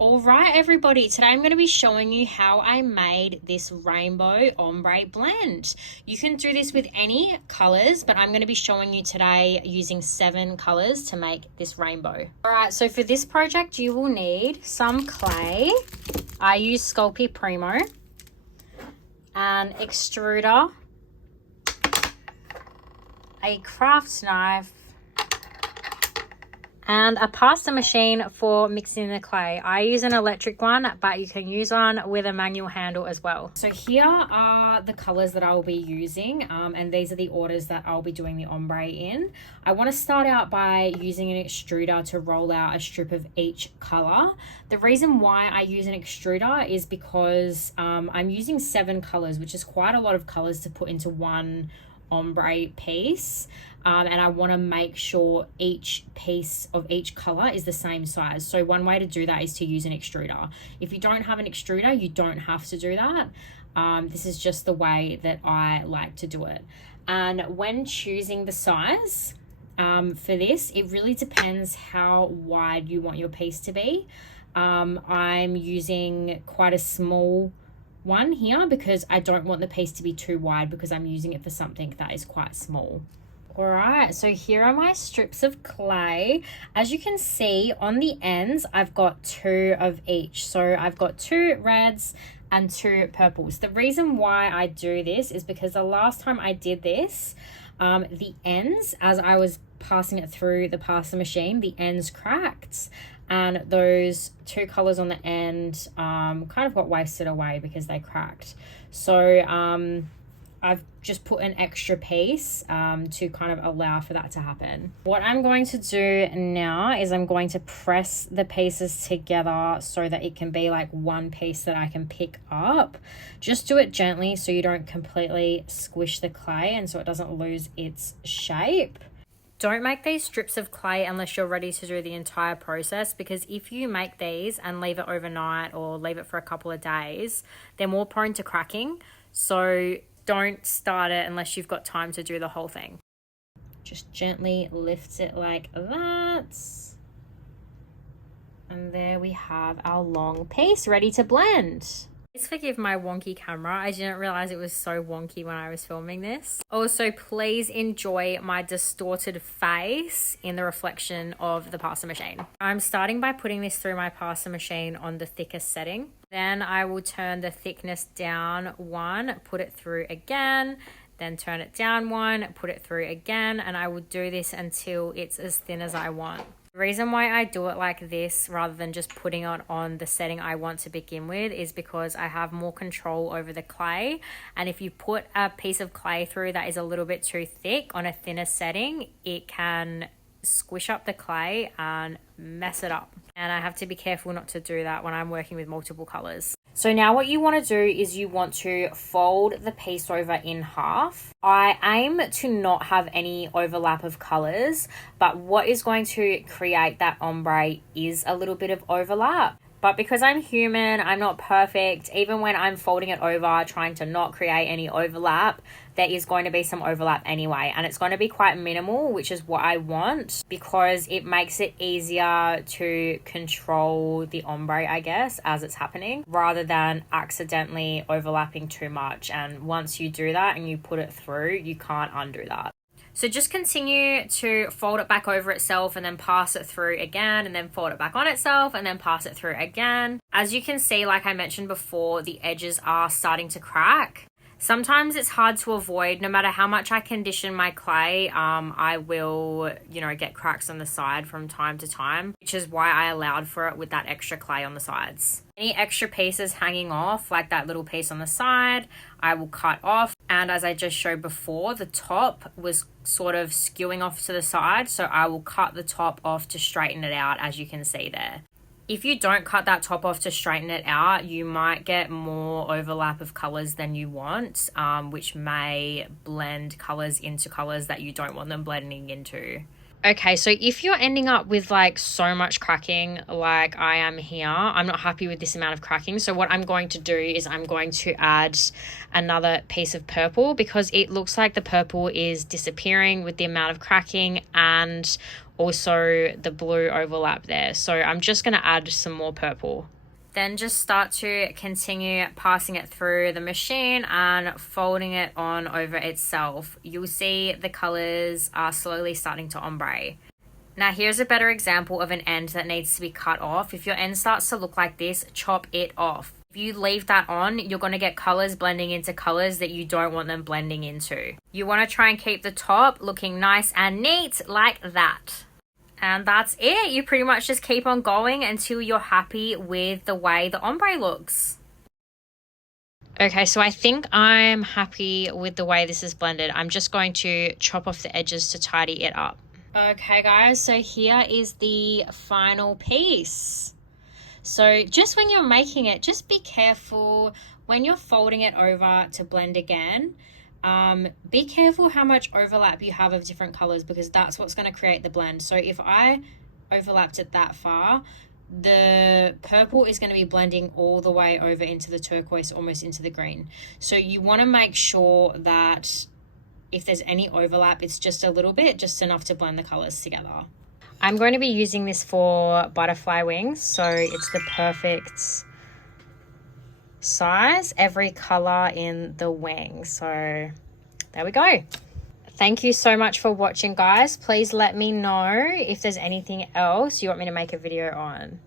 All right, everybody, today I'm going to be showing you how I made this rainbow ombre blend. You can do this with any colors, but I'm going to be showing you today using 7 colors to make this rainbow. All right, so for this project, you will need some clay. I use Sculpey Primo, an extruder, a craft knife, and a pasta machine for mixing the clay. I use an electric one, but you can use one with a manual handle as well. So here are the colors that I will be using, and these are the orders that I'll be doing the ombre in. I want to start out by using an extruder to roll out a strip of each color. The reason why I use an extruder is because I'm using 7 colors, which is quite a lot of colors to put into one ombre piece, and I want to make sure each piece of each color is the same size. So one way to do that is to use an extruder. If you don't have an extruder, you don't have to do that. This is just the way that I like to do it. And when choosing the size for this, it really depends how wide you want your piece to be. I'm using quite a small one here because I don't want the piece to be too wide because I'm using it for something that is quite small. All right, so here are my strips of clay. As you can see on the ends, I've got 2 of each. So I've got 2 reds and 2 purples. The reason why I do this is because the last time I did this, the ends, as I was passing it through the pasta machine, the ends cracked. And those 2 colors on the end kind of got wasted away because they cracked. So I've just put an extra piece to kind of allow for that to happen. What I'm going to do now is I'm going to press the pieces together so that it can be like one piece that I can pick up. Just do it gently so you don't completely squish the clay and so it doesn't lose its shape. Don't make these strips of clay unless you're ready to do the entire process, because if you make these and leave it overnight or leave it for a couple of days, they're more prone to cracking. So don't start it unless you've got time to do the whole thing. Just gently lift it like that. And there we have our long piece ready to blend. Please forgive my wonky camera. I didn't realize it was so wonky when I was filming this. Also, please enjoy my distorted face in the reflection of the pasta machine. I'm starting by putting this through my pasta machine on the thickest setting. Then I will turn the thickness down 1, put it through again, then turn it down 1, put it through again, and I will do this until it's as thin as I want. The reason why I do it like this rather than just putting it on the setting I want to begin with is because I have more control over the clay, and if you put a piece of clay through that is a little bit too thick on a thinner setting, it can squish up the clay and mess it up, and I have to be careful not to do that when I'm working with multiple colors. So now what you want to do is you want to fold the piece over in half. I aim to not have any overlap of colors, but what is going to create that ombre is a little bit of overlap. But because I'm human, I'm not perfect. Even when I'm folding it over, trying to not create any overlap, there is going to be some overlap anyway. And it's going to be quite minimal, which is what I want because it makes it easier to control the ombre, I guess, as it's happening, rather than accidentally overlapping too much. And once you do that and you put it through, you can't undo that. So just continue to fold it back over itself and then pass it through again and then fold it back on itself and then pass it through again. As you can see, like I mentioned before, the edges are starting to crack. Sometimes it's hard to avoid. No matter how much I condition my clay, I will, get cracks on the side from time to time, which is why I allowed for it with that extra clay on the sides. Any extra pieces hanging off, like that little piece on the side, I will cut off. And as I just showed before, the top was sort of skewing off to the side, so I will cut the top off to straighten it out, as you can see there. If you don't cut that top off to straighten it out, you might get more overlap of colors than you want, which may blend colors into colors that you don't want them blending into. Okay, so if you're ending up with like so much cracking like I am here, I'm not happy with this amount of cracking. So what I'm going to do is I'm going to add another piece of purple because it looks like the purple is disappearing with the amount of cracking, and also the blue overlap there. So I'm just going to add some more purple. Then just start to continue passing it through the machine and folding it on over itself. You'll see the colors are slowly starting to ombre. Now here's a better example of an end that needs to be cut off. If your end starts to look like this, chop it off. If you leave that on, you're going to get colors blending into colors that you don't want them blending into. You want to try and keep the top looking nice and neat like that. And that's it. You pretty much just keep on going until you're happy with the way the ombre looks. Okay, so I think I'm happy with the way this is blended. I'm just going to chop off the edges to tidy it up. Okay guys, so here is the final piece. So just when you're making it, just be careful when you're folding it over to blend again. Be careful how much overlap you have of different colors, because that's what's going to create the blend. So if I overlapped it that far, the purple is going to be blending all the way over into the turquoise, almost into the green. So you want to make sure that if there's any overlap, it's just a little bit, just enough to blend the colors together. I'm going to be using this for butterfly wings, so it's the perfect size, every color in the wing. So there we go. Thank you so much for watching, guys. Please let me know if there's anything else you want me to make a video on.